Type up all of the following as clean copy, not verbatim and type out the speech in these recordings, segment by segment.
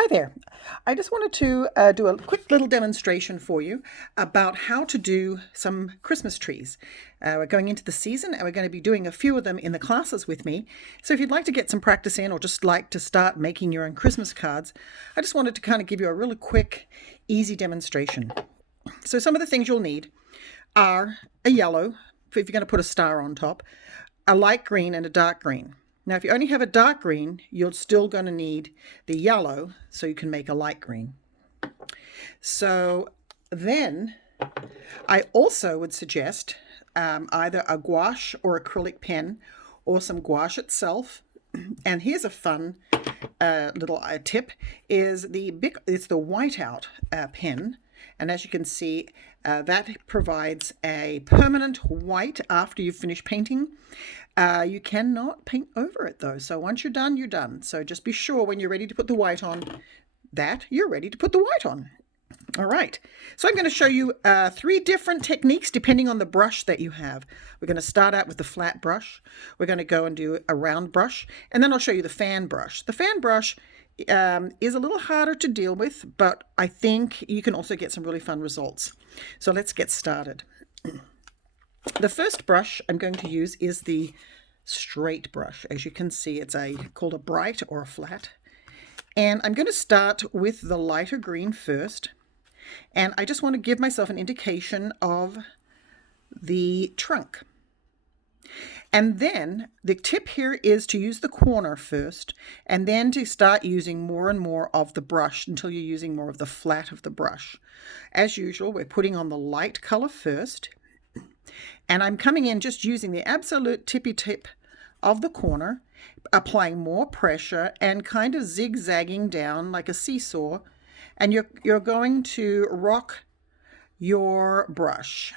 Hi there. I just wanted to do a quick little demonstration for you about how to do some Christmas trees. We're going into the season and we're going to be doing a few of them in the classes with me. So if you'd like to get some practice in or just like to start making your own Christmas cards, I just wanted to kind of give you a really quick, easy demonstration. So some of the things you'll need are a yellow, if you're going to put a star on top, a light green and a dark green. Now, if you only have a dark green, you're still going to need the yellow so you can make a light green. So then I also would suggest either a gouache or acrylic pen or some gouache itself. And here's a fun little tip: it's the whiteout pen, and as you can see, that provides a permanent white after you've finished painting. You cannot paint over it though, so once you're done, you're done. So just be sure when you're ready to put the white on that you're ready to put the white on. All right, so I'm going to show you 3 different techniques depending on the brush that you have. We're going to start out with the flat brush. We're going to go and do a round brush, and then I'll show you the fan brush. The fan brush is a little harder to deal with, but I think you can also get some really fun results. So let's get started. The first brush I'm going to use is the straight brush. As you can see, it's called a bright or a flat. And I'm going to start with the lighter green first. And I just want to give myself an indication of the trunk. And then the tip here is to use the corner first, and then to start using more and more of the brush until you're using more of the flat of the brush. As usual, we're putting on the light color first. And I'm coming in just using the absolute tippy tip of the corner, applying more pressure and kind of zigzagging down like a seesaw. And you're going to rock your brush.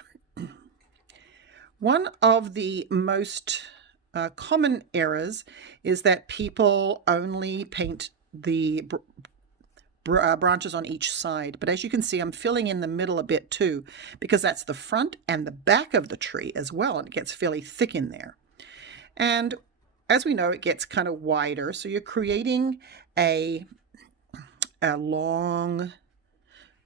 One of the most common errors is that people only paint the branches on each side. But as you can see, I'm filling in the middle a bit too, because that's the front and the back of the tree as well, and it gets fairly thick in there. And as we know, it gets kind of wider, so you're creating a long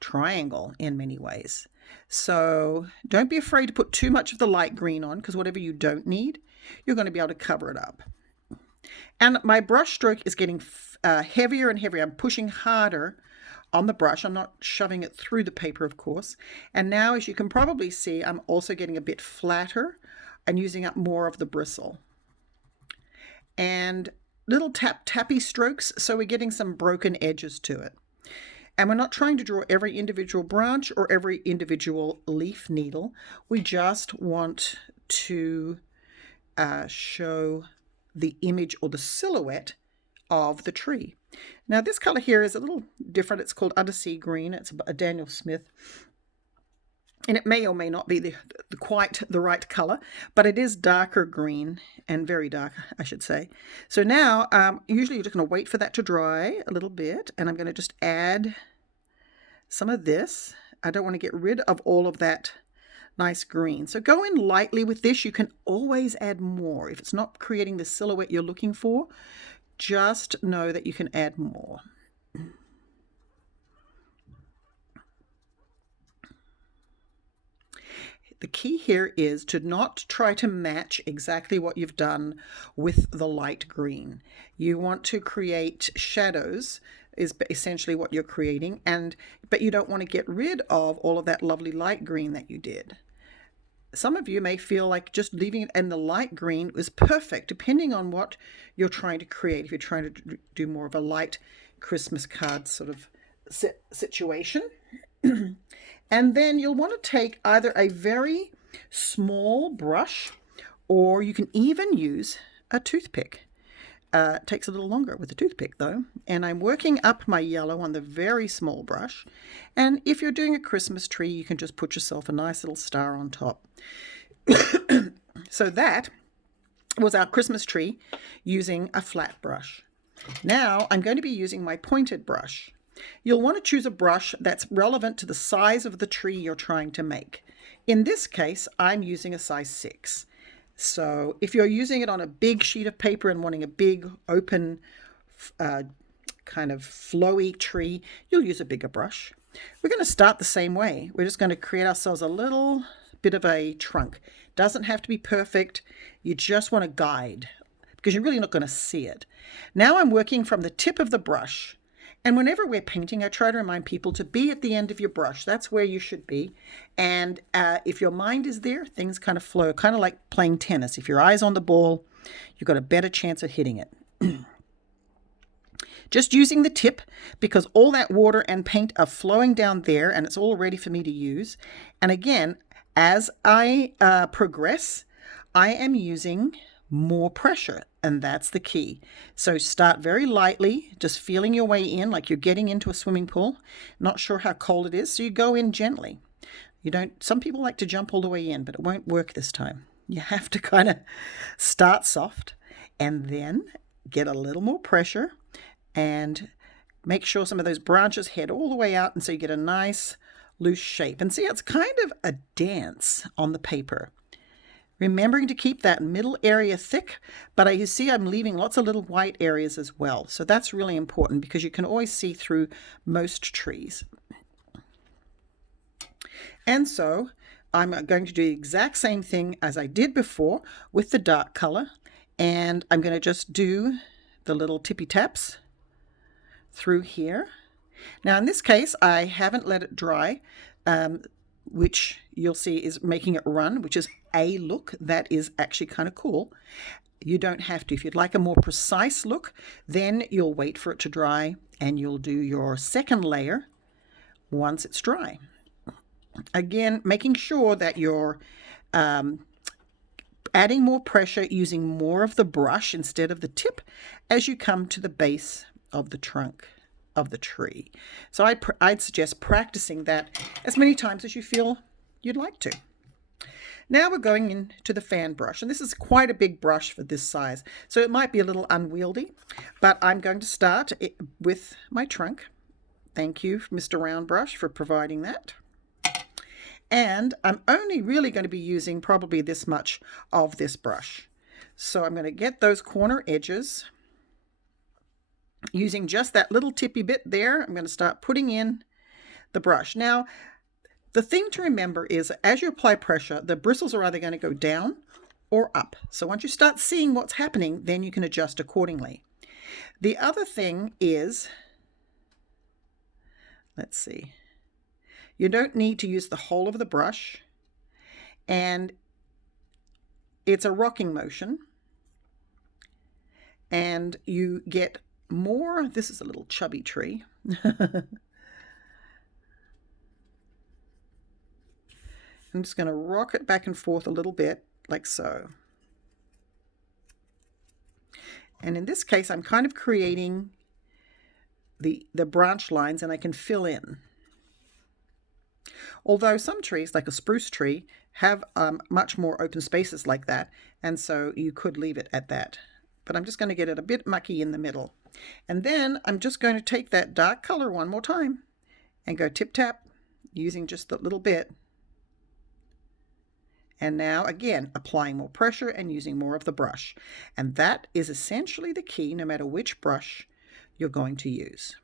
triangle in many ways. So don't be afraid to put too much of the light green on, because whatever you don't need, you're going to be able to cover it up. And my brush stroke is getting heavier and heavier. I'm pushing harder on the brush. I'm not shoving it through the paper, of course. And now, as you can probably see, I'm also getting a bit flatter and using up more of the bristle. And little tappy strokes, so we're getting some broken edges to it. And we're not trying to draw every individual branch or every individual leaf needle. We just want to show the image or the silhouette of the tree. Now this color here is a little different. It's called Undersea Green. It's a Daniel Smith. And it may or may not be quite the right color, but it is darker green, and very dark, I should say. So now, usually you're just going to wait for that to dry a little bit, and I'm going to just add some of this. I don't want to get rid of all of that nice green. So go in lightly with this. You can always add more. If it's not creating the silhouette you're looking for, just know that you can add more. The key here is to not try to match exactly what you've done with the light green. You want to create shadows, is essentially what you're creating, but you don't want to get rid of all of that lovely light green that you did. Some of you may feel like just leaving it in the light green is perfect, depending on what you're trying to create. If you're trying to do more of a light Christmas card sort of situation. And then you'll want to take either a very small brush, or you can even use a toothpick. It takes a little longer with a toothpick though. And I'm working up my yellow on the very small brush. And if you're doing a Christmas tree, you can just put yourself a nice little star on top. So that was our Christmas tree using a flat brush. Now I'm going to be using my pointed brush. You'll want to choose a brush that's relevant to the size of the tree you're trying to make. In this case, I'm using a size 6. So if you're using it on a big sheet of paper and wanting a big open kind of flowy tree, you'll use a bigger brush. We're going to start the same way. We're just going to create ourselves a little bit of a trunk. Doesn't have to be perfect. You just want to guide because you're really not going to see it. Now I'm working from the tip of the brush. And whenever we're painting, I try to remind people to be at the end of your brush. That's where you should be. And if your mind is there, things kind of flow, kind of like playing tennis. If your eye's on the ball, you've got a better chance at hitting it. Just using the tip because all that water and paint are flowing down there and it's all ready for me to use. And again, as I progress, I am using more pressure, and that's the key. So start very lightly, just feeling your way in like you're getting into a swimming pool. Not sure how cold it is, so you go in gently. Some people like to jump all the way in, but it won't work this time. You have to kind of start soft and then get a little more pressure and make sure some of those branches head all the way out, and so you get a nice loose shape. And see, it's kind of a dance on the paper. Remembering to keep that middle area thick, but you see I'm leaving lots of little white areas as well. So that's really important because you can always see through most trees. And so I'm going to do the exact same thing as I did before with the dark color. And I'm going to just do the little tippy taps through here. Now in this case, I haven't let it dry, which you'll see is making it run, which is a look that is actually kind of cool. You don't have to. If you'd like a more precise look, then you'll wait for it to dry and you'll do your second layer once it's dry. Again, making sure that you're adding more pressure, using more of the brush instead of the tip as you come to the base of the trunk of the tree. So I'd suggest practicing that as many times as you feel you'd like to. Now we're going into the fan brush, and this is quite a big brush for this size, so it might be a little unwieldy, but I'm going to start with my trunk. Thank you, Mr. Round Brush, for providing that. And I'm only really going to be using probably this much of this brush. So I'm going to get those corner edges. Using just that little tippy bit there, I'm going to start putting in the brush. Now, the thing to remember is as you apply pressure, the bristles are either going to go down or up. So once you start seeing what's happening, then you can adjust accordingly. The other thing is, let's see, you don't need to use the whole of the brush, and it's a rocking motion, and you get more. This is a little chubby tree. I'm just going to rock it back and forth a little bit, like so. And in this case, I'm kind of creating the branch lines, and I can fill in. Although some trees, like a spruce tree, have much more open spaces like that, and so you could leave it at that. But I'm just going to get it a bit mucky in the middle. And then I'm just going to take that dark color one more time and go tip-tap using just a little bit. And now, again, applying more pressure and using more of the brush. And that is essentially the key, no matter which brush you're going to use.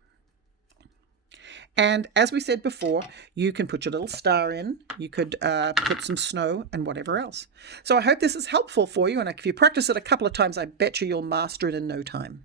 And as we said before, you can put your little star in. You could put some snow and whatever else. So I hope this is helpful for you. And if you practice it a couple of times, I bet you'll master it in no time.